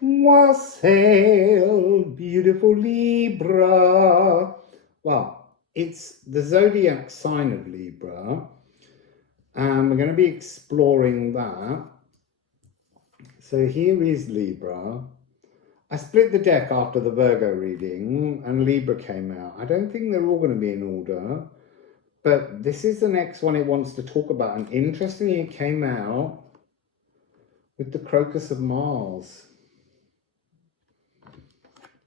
Wassail, beautiful Libra. Well, it's the zodiac sign of Libra, and we're going to be exploring that. So here is Libra. I split the deck after the Virgo reading, and Libra came out. I don't think they're all going to be in order, but this is the next one it wants to talk about. And interestingly, it came out with the Crocus of Mars.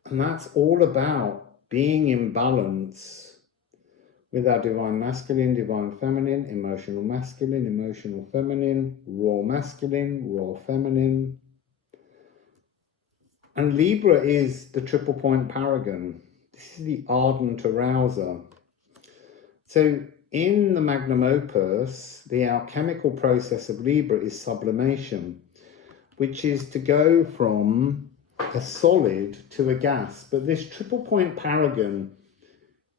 And that's all about being in balance with our divine masculine, divine feminine, emotional masculine, emotional feminine, raw masculine, raw feminine. And Libra is the triple point paragon. This is the ardent arouser. So in the magnum opus, the alchemical process of Libra is sublimation, which is to go from a solid to a gas. But this triple point paragon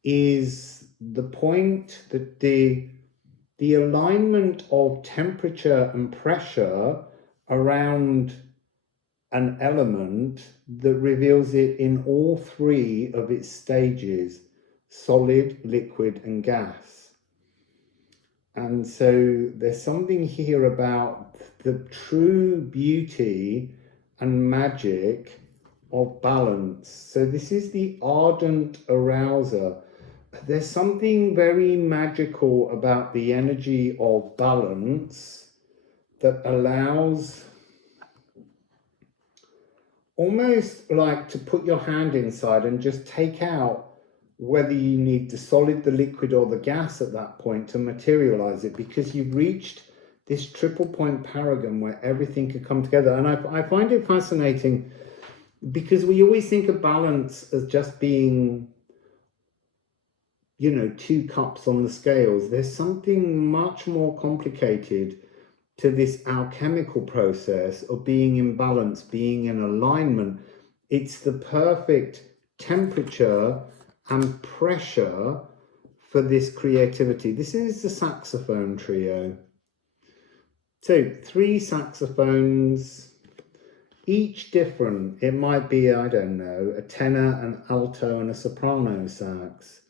is the point that the alignment of temperature and pressure around an element that reveals it in all three of its stages: solid, liquid, and gas. And so there's something here about the true beauty and magic of balance. So this is the ardent arouser. There's something very magical about the energy of balance that allows almost like to put your hand inside and just take out whether you need the solid, the liquid, or the gas at that point to materialize it, because you've reached this triple point paragon where everything could come together. And I find it fascinating because we always think of balance as just being, you know, 2 cups on the scales. There's something much more complicated to this alchemical process of being in balance, being in alignment. It's the perfect temperature and pressure for this creativity. This is the saxophone trio. So 3 saxophones, each different. It might be, I don't know, a tenor, an alto, and a soprano sax.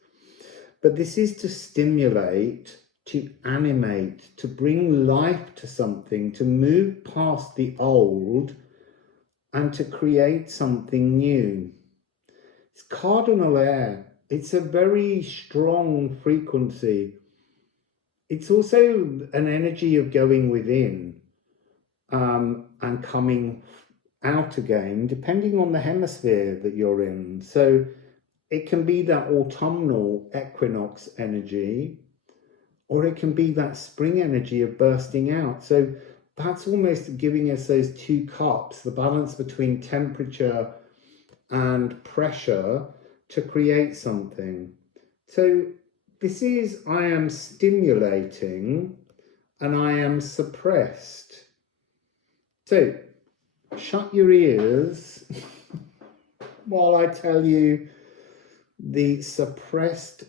But this is to stimulate, to animate, to bring life to something, to move past the old and to create something new. It's cardinal air. It's a very strong frequency. It's also an energy of going within and coming out again, depending on the hemisphere that you're in. So it can be that autumnal equinox energy, or it can be that spring energy of bursting out. So that's almost giving us those 2 cups, the balance between temperature and pressure to create something. So this is, I am stimulating and I am suppressed. So shut your ears while I tell you the suppressed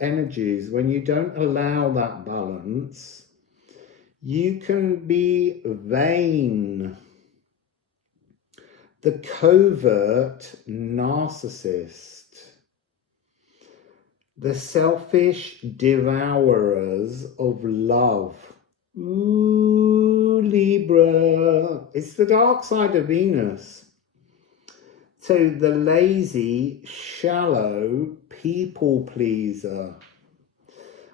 energies. When you don't allow that balance, you can be vain, the covert narcissist, the selfish devourers of love. Ooh, Libra, it's the dark side of Venus. So the lazy, shallow people pleaser.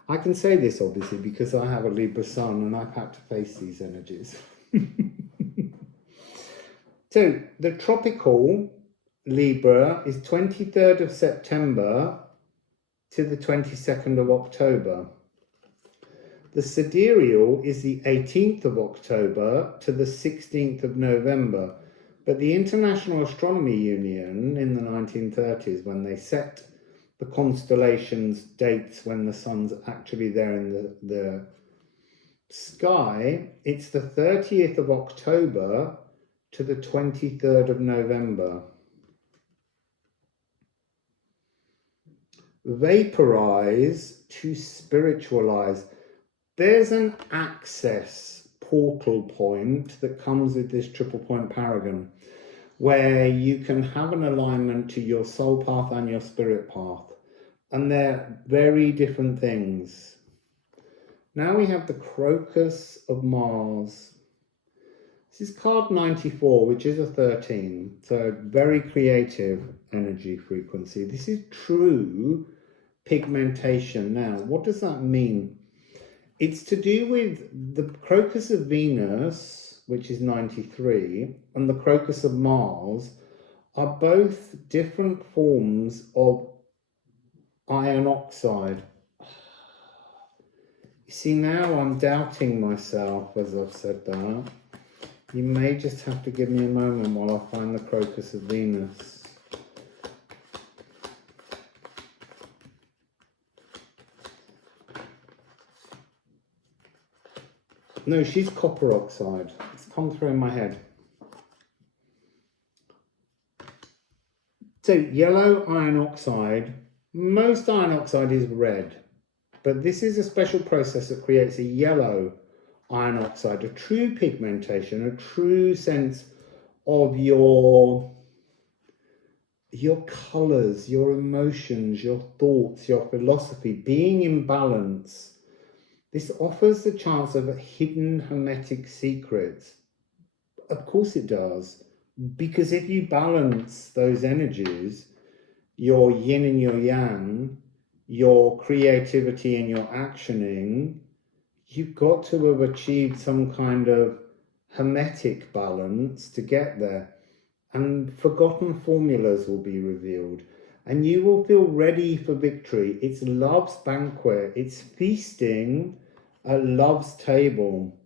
I can say this obviously because I have a Libra sun and I've had to face these energies. So the tropical Libra is 23rd of September to the 22nd of October. The sidereal is the 18th of October to the 16th of November. But the International Astronomy Union in the 1930s, when they set the constellations dates when the sun's actually there in the sky, it's the 30th of October to the 23rd of November. Vaporize to spiritualize. There's an access portal point that comes with this triple point paragon, where you can have an alignment to your soul path and your spirit path. And they're very different things. Now we have the Crocus of Mars. This is card 94, which is a 13. So very creative energy frequency. This is true pigmentation. Now, what does that mean? It's to do with the Crocus of Venus, which is 93, and the Crocus of Mars are both different forms of iron oxide. You see, now I'm doubting myself as I've said that. You may just have to give me a moment while I find the Crocus of Venus. No, she's copper oxide. It's come through in my head. So yellow iron oxide, most iron oxide is red, but this is a special process that creates a yellow iron oxide, a true pigmentation, a true sense of your colors, your emotions, your thoughts, your philosophy, being in balance. This offers the chance of hidden hermetic secrets. Of course it does, because if you balance those energies, your yin and your yang, your creativity and your actioning, you've got to have achieved some kind of hermetic balance to get there. And forgotten formulas will be revealed. And you will feel ready for victory. It's love's banquet. It's feasting at love's table.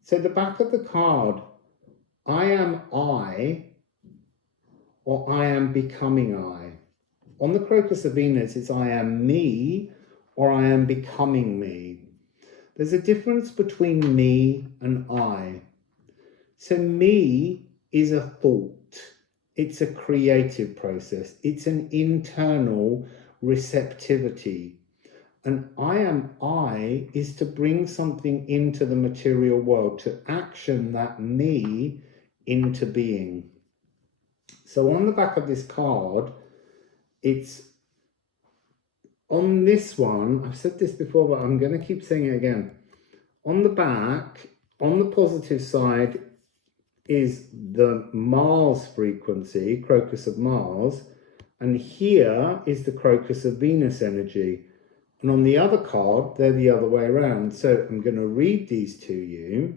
So the back of the card, I am I, or I am becoming I. On the Crocus of Venus, it's I am me, or I am becoming me. There's a difference between me and I. So me is a thought. It's a creative process. It's an internal receptivity. And I is to bring something into the material world, to action that me into being. So on the back of this card, it's on this one, I've said this before, but I'm going to keep saying it again. On the back, on the positive side, is the Mars frequency, Crocus of Mars, and here is the Crocus of Venus energy. And on the other card, they're the other way around. So I'm going to read these to you.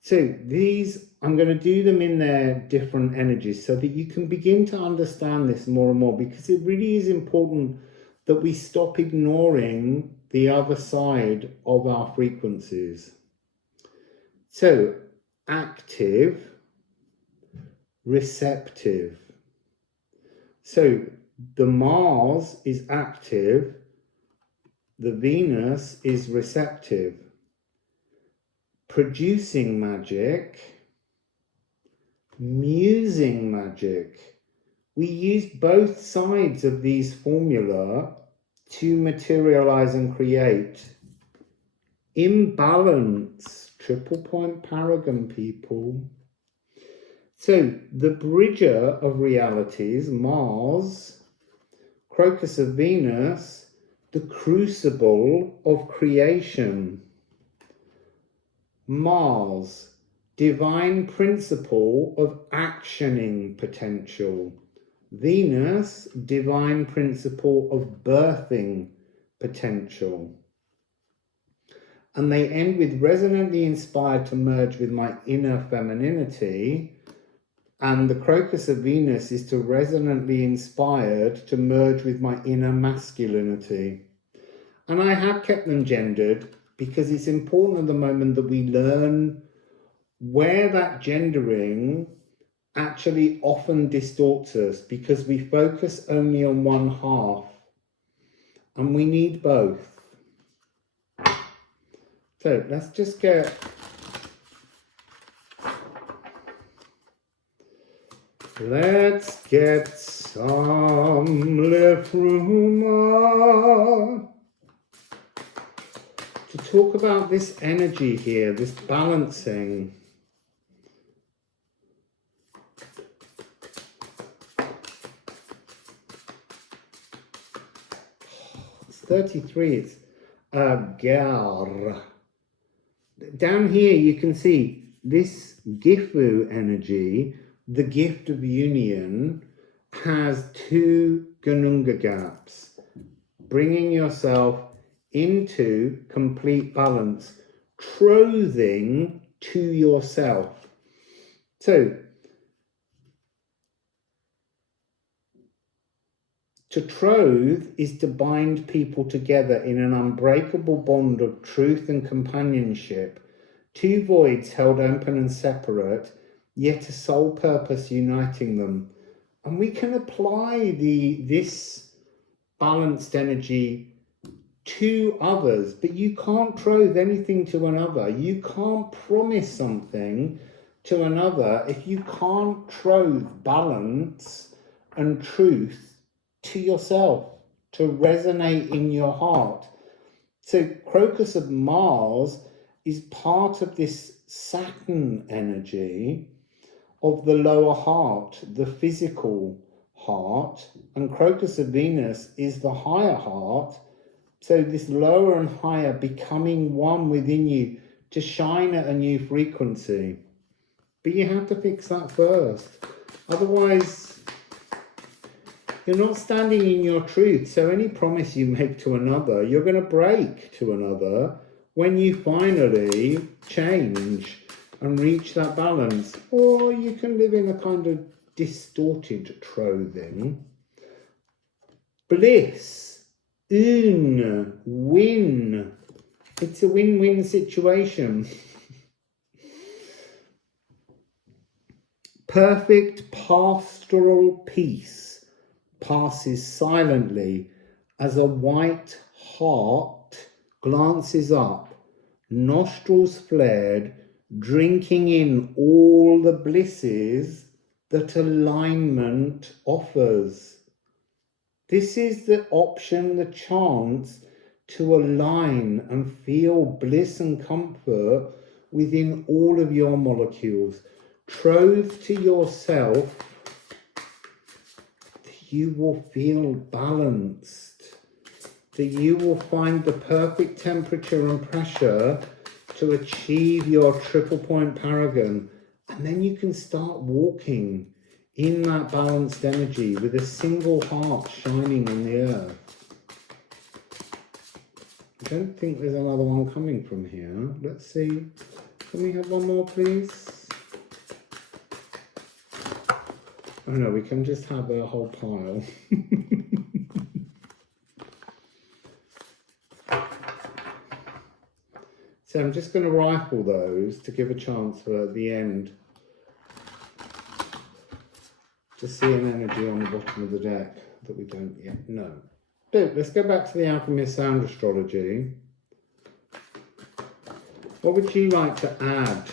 So these, I'm going to do them in their different energies so that you can begin to understand this more and more, because it really is important that we stop ignoring the other side of our frequencies. So active, receptive. So the Mars is active, the Venus is receptive. Producing magic, musing magic. We use both sides of these formula to materialize and create. Imbalance, triple point paragon, people. So the bridger of realities, Mars, Crocus of Venus, the crucible of creation. Mars, divine principle of actioning potential. Venus, divine principle of birthing potential. And they end with resonantly inspired to merge with my inner femininity. And the Crocus of Venus is to resonantly inspired to merge with my inner masculinity. And I have kept them gendered because it's important at the moment that we learn where that gendering actually often distorts us, because we focus only on one half and we need both. So let's just get some Liffruma to talk about this energy here, this balancing. It's 33, it's Gar. Down here you can see this Gifu energy, the gift of union, has 2 Ganunga gaps, bringing yourself into complete balance, trothing to yourself. So, to troth is to bind people together in an unbreakable bond of truth and companionship, 2 voids held open and separate, yet a sole purpose uniting them. And we can apply this balanced energy to others, but you can't troth anything to another. You can't promise something to another if you can't troth balance and truth to yourself, to resonate in your heart. So Crocus of Mars is part of this Saturn energy of the lower heart, the physical heart, and Crocus of Venus is the higher heart. So this lower and higher becoming one within you to shine at a new frequency. But you have to fix that first. Otherwise, you're not standing in your truth. So any promise you make to another, you're going to break to another when you finally change and reach that balance. Or you can live in a kind of distorted trothing. Bliss. Win. It's a win-win situation. Perfect pastoral peace passes silently as a white hart glances up, nostrils flared, drinking in all the blisses that alignment offers. This is the option, the chance to align and feel bliss and comfort within all of your molecules. Troth to yourself that you will feel balanced, that you will find the perfect temperature and pressure to achieve your triple point paragon. And then you can start walking in that balanced energy with a single heart shining on the earth. I don't think there's another one coming from here. Let's see. Can we have one more, please? Oh no, we can just have a whole pile. So I'm just going to rifle those to give a chance for at the end to see an energy on the bottom of the deck that we don't yet know. So let's go back to the Alchemy of Sound Astrology. What would you like to add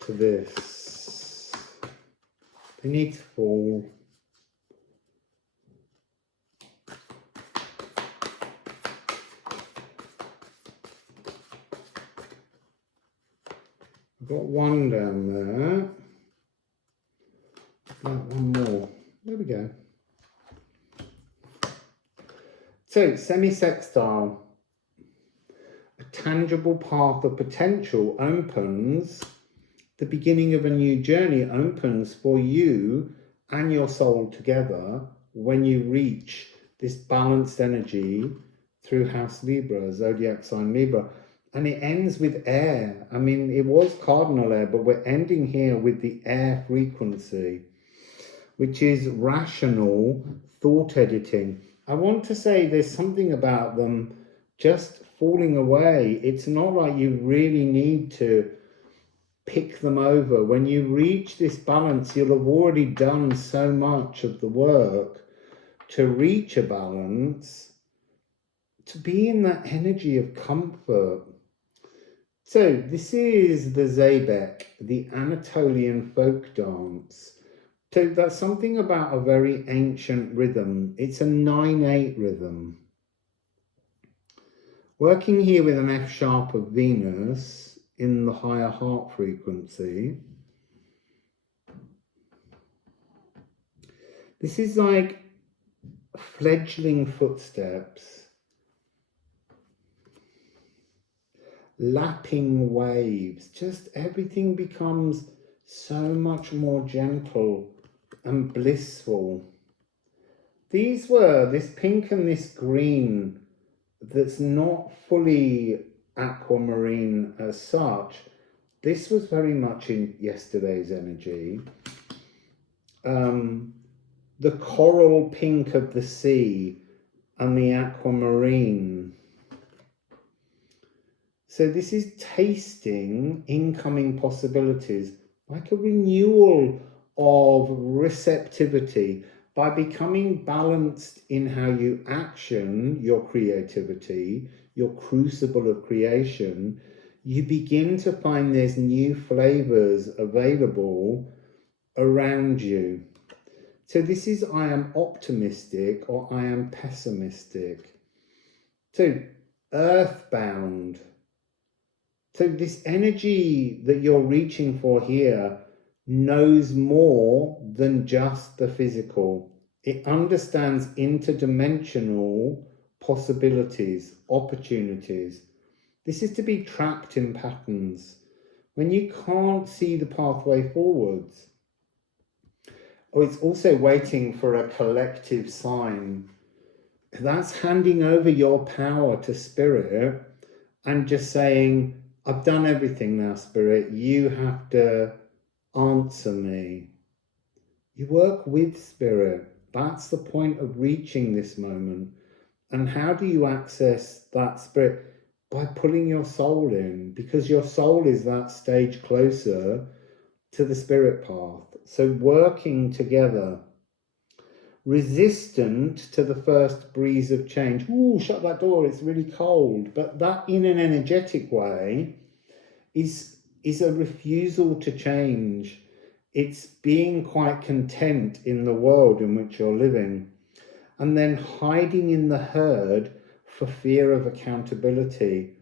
to this? They need to fall. I've got one down there. One more. There we go. So, semi-sextile. A tangible path of potential opens. The beginning of a new journey opens for you and your soul together when you reach this balanced energy through House Libra, zodiac sign Libra. And it ends with air. I mean, it was cardinal air, but we're ending here with the air frequency, which is rational thought editing. I want to say there's something about them just falling away. It's not like you really need to pick them over. When you reach this balance, you'll have already done so much of the work to reach a balance, to be in that energy of comfort. So this is the Zabek, the Anatolian folk dance. So that's something about a very ancient rhythm. It's a 9/8 rhythm, Working here with an F sharp of Venus in the higher heart frequency. This is like fledgling footsteps, lapping waves, just everything becomes so much more gentle and blissful. These were this pink and this green that's not fully aquamarine as such. This was very much in yesterday's energy. The coral pink of the sea and the aquamarine. So this is tasting incoming possibilities, like a renewal of receptivity. By becoming balanced in how you action your creativity, your crucible of creation, you begin to find there's new flavors available around you. So this is I am optimistic or I am pessimistic. So earthbound. So this energy that you're reaching for here knows more than just the physical. It understands interdimensional possibilities, opportunities. This is to be trapped in patterns. When you can't see the pathway forwards. Oh, it's also waiting for a collective sign. That's handing over your power to Spirit and just saying, I've done everything now, Spirit. You have to answer me. You work with Spirit. That's the point of reaching this moment. And how do you access that Spirit? By pulling your soul in, because your soul is that stage closer to the Spirit path. So working together, resistant to the first breeze of change. Ooh, shut that door, it's really cold. But that in an energetic way is a refusal to change. It's being quite content in the world in which you're living, and then hiding in the herd for fear of accountability.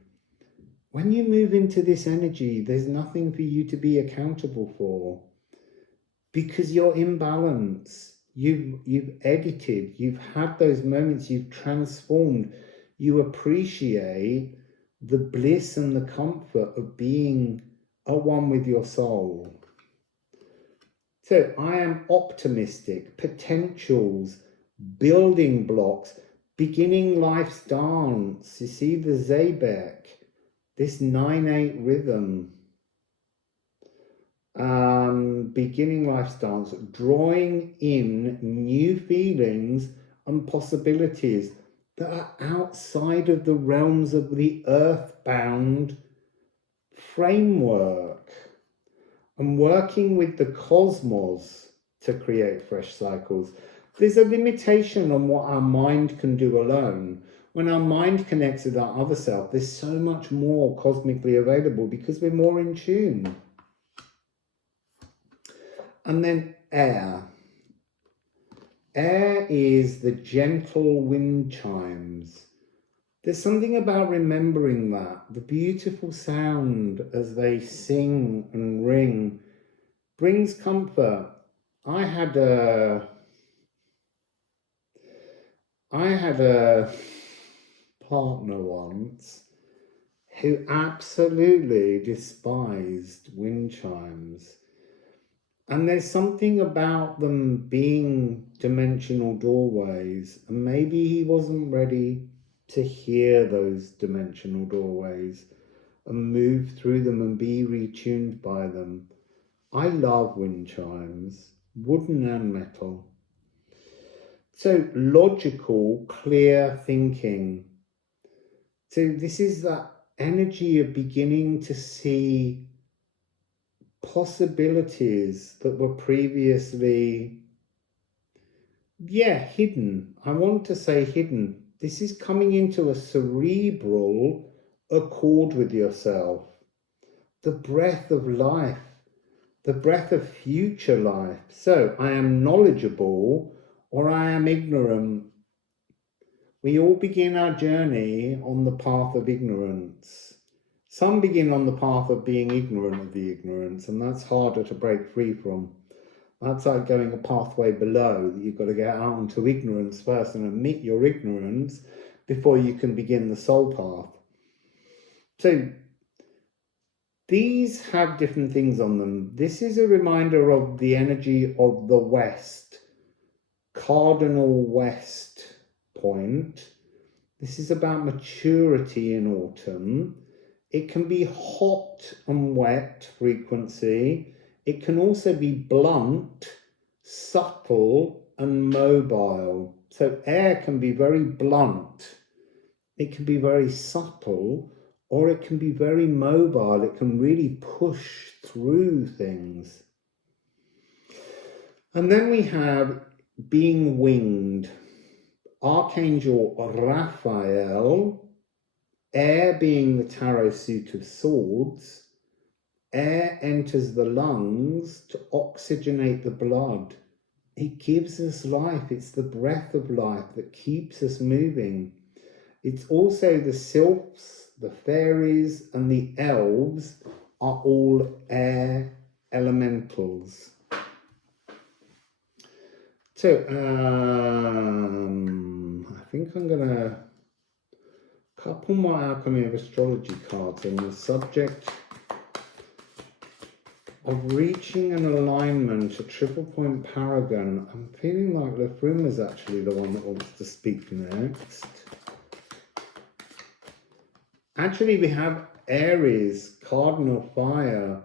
When you move into this energy, there's nothing for you to be accountable for, because you're in balance. You've edited, you've had those moments, you've transformed, you appreciate the bliss and the comfort of being at one with your soul. So I am optimistic, potentials, building blocks, beginning life's dance. You see the Zabek, this 9/8 rhythm. Beginning life's dance, drawing in new feelings and possibilities that are outside of the realms of the earthbound framework, and working with the cosmos to create fresh cycles. There's a limitation on what our mind can do alone. When our mind connects with our other self, there's so much more cosmically available because we're more in tune. And then air. Air is the gentle wind chimes. There's something about remembering that. The beautiful sound as they sing and ring brings comfort. I had a partner once who absolutely despised wind chimes. And there's something about them being dimensional doorways, and maybe he wasn't ready to hear those dimensional doorways and move through them and be retuned by them. I love wind chimes, wooden and metal. So logical, clear thinking. So this is that energy of beginning to see possibilities that were previously, hidden. I want to say hidden. This is coming into a cerebral accord with yourself. The breath of life, the breath of future life. So I am knowledgeable or I am ignorant. We all begin our journey on the path of ignorance. Some begin on the path of being ignorant of the ignorance, and that's harder to break free from. That's like going a pathway below. You've got to get out into ignorance first and admit your ignorance before you can begin the soul path. So these have different things on them. This is a reminder of the energy of the West, cardinal West point. This is about maturity in autumn. It can be hot and wet frequency. It can also be blunt, subtle, and mobile. So air can be very blunt. It can be very subtle, or it can be very mobile. It can really push through things. And then we have being winged. Archangel Raphael, air being the tarot suit of swords. Air enters the lungs to oxygenate the blood. It gives us life. It's the breath of life that keeps us moving. It's also the sylphs, the fairies, and the elves are all air elementals. So, I think I'm going to couple my Alchemy of Astrology cards on the subject of reaching an alignment, a triple point paragon. I'm feeling like Liffruma is actually the one that wants to speak next. Actually, we have Aries, cardinal fire.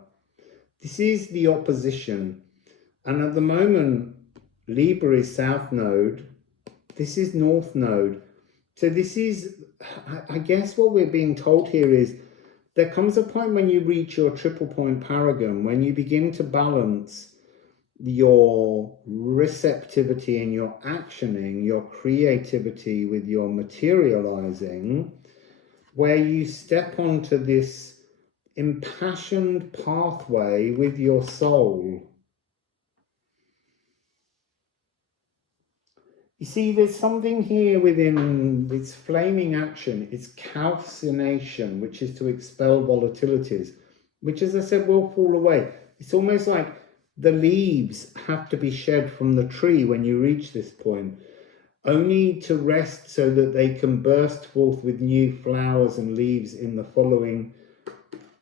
This is the opposition. And at the moment, Libra is south node. This is north node. So this is, I guess what we're being told here is there comes a point when you reach your triple point paragon, when you begin to balance your receptivity and your actioning, your creativity with your materializing, where you step onto this impassioned pathway with your soul. You see, there's something here within its flaming action, its calcination, which is to expel volatilities, which, as I said, will fall away. It's almost like the leaves have to be shed from the tree when you reach this point, only to rest so that they can burst forth with new flowers and leaves in the following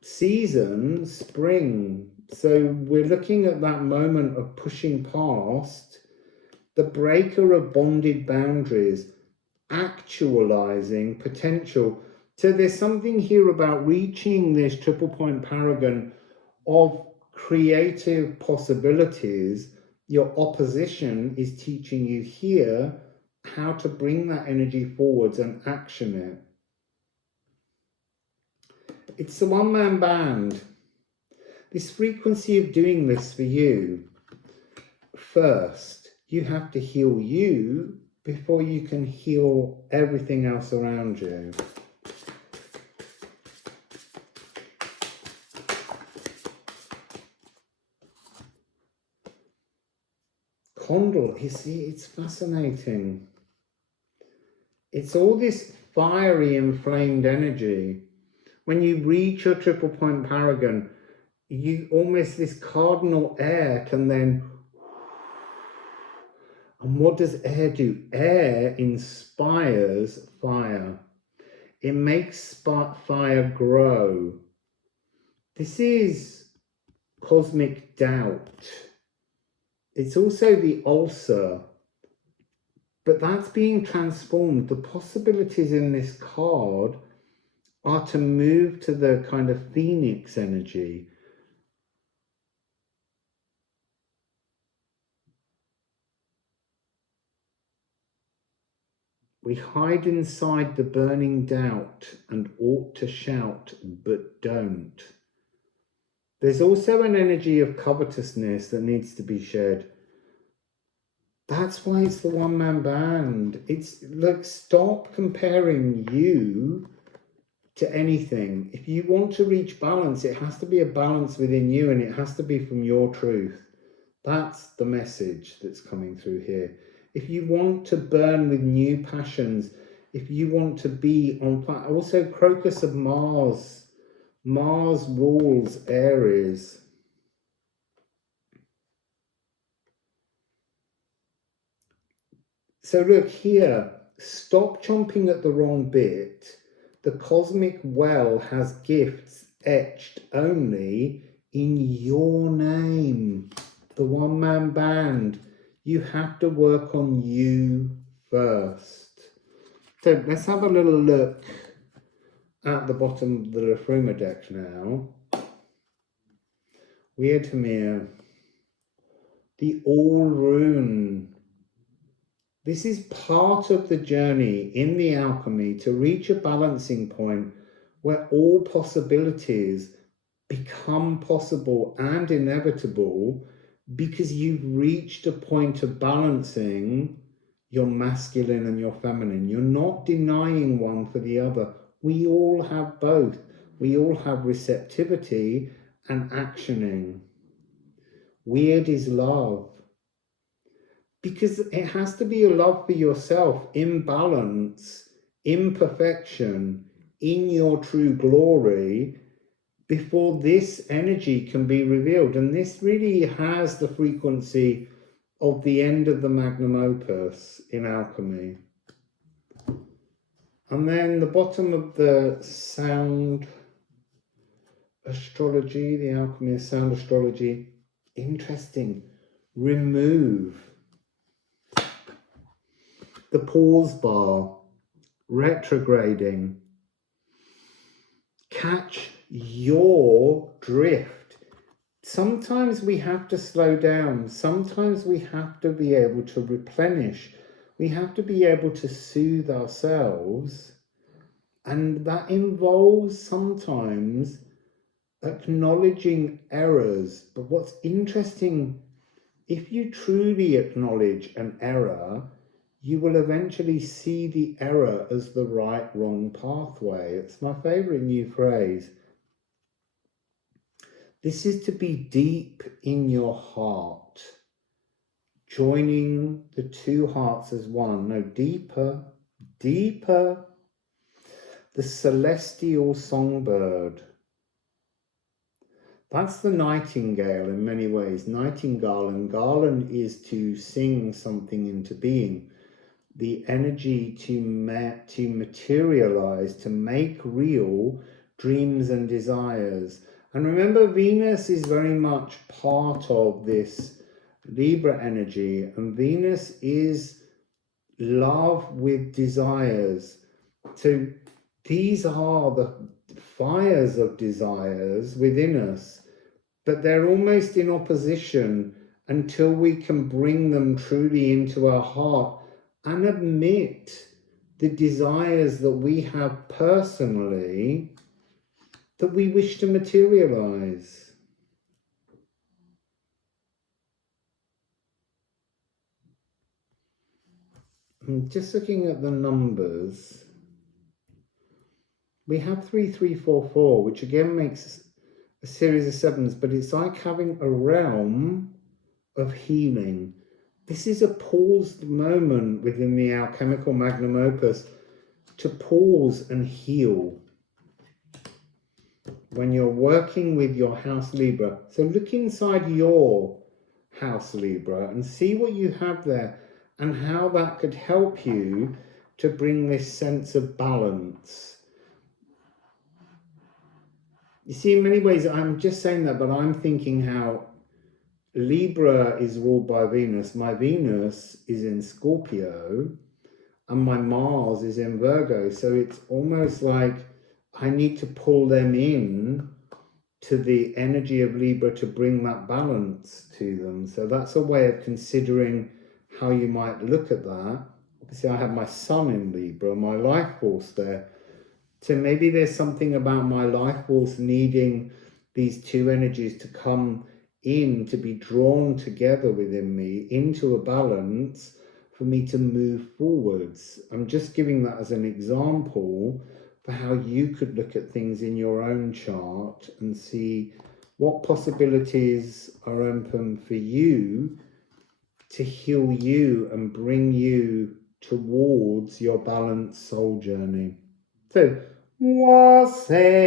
season, spring. So we're looking at that moment of pushing past the breaker of bonded boundaries, actualizing potential. So there's something here about reaching this triple point paragon of creative possibilities. Your opposition is teaching you here how to bring that energy forwards and action it. It's the one-man band. This frequency of doing this for you. First, you have to heal you before you can heal everything else around you. Condor, you see, it's fascinating. It's all this fiery, inflamed energy. When you reach your triple point paragon, you almost, this cardinal air can then. And what does air do? Air inspires fire. It makes fire grow. This is cosmic doubt. It's also the ulcer, but that's being transformed. The possibilities in this card are to move to the kind of phoenix energy. We hide inside the burning doubt and ought to shout, but don't. There's also an energy of covetousness that needs to be shed. That's why it's the one-man band. It's like, stop comparing you to anything. If you want to reach balance, it has to be a balance within you, and it has to be from your truth. That's the message that's coming through here. If you want to burn with new passions, if you want to be on planet. Also, Crocus of Mars. Mars rules Aries. So look here, stop chomping at the wrong bit. The cosmic well has gifts etched only in your name. The one-man band. You have to work on you first. So let's have a little look at the bottom of the Liffruma deck now. Weird to me. The All Rune. This is part of the journey in the alchemy to reach a balancing point where all possibilities become possible and inevitable because you've reached a point of balancing your masculine and your feminine. You're not denying one for the other. We all have both. We all have receptivity and actioning. Weird is love. Because it has to be a love for yourself in balance, in perfection, in your true glory, before this energy can be revealed. And this really has the frequency of the end of the magnum opus in alchemy. And then the bottom of the sound astrology, the Alchemy of Sound Astrology, interesting. Remove. The pause bar, retrograding. Catch your drift. Sometimes we have to slow down. Sometimes we have to be able to replenish. We have to be able to soothe ourselves. And that involves sometimes acknowledging errors. But what's interesting, if you truly acknowledge an error, you will eventually see the error as the right-wrong pathway. It's my favorite new phrase. This is to be deep in your heart, joining the two hearts as one. No, deeper, deeper. The celestial songbird. That's the nightingale in many ways. Nightingale, and Garland is to sing something into being. The energy to materialize, to make real dreams and desires. And remember, Venus is very much part of this Libra energy, and Venus is love with desires. So these are the fires of desires within us, but they're almost in opposition until we can bring them truly into our heart and admit the desires that we have personally that we wish to materialize. I'm just looking at the numbers. We have 3344, which again makes a series of sevens, but it's like having a realm of healing. This is a paused moment within the alchemical magnum opus to pause and heal when you're working with your house Libra. So look inside your house Libra and see what you have there and how that could help you to bring this sense of balance. You see, in many ways, I'm just saying that, but I'm thinking how Libra is ruled by Venus. My Venus is in Scorpio and my Mars is in Virgo. So it's almost like I need to pull them in to the energy of Libra to bring that balance to them. So that's a way of considering how you might look at that. Obviously, I have my Sun in Libra, my life force there. So maybe there's something about my life force needing these two energies to come in, to be drawn together within me into a balance for me to move forwards. I'm just giving that as an example for how you could look at things in your own chart and see what possibilities are open for you to heal you and bring you towards your balanced soul journey. So, wassail.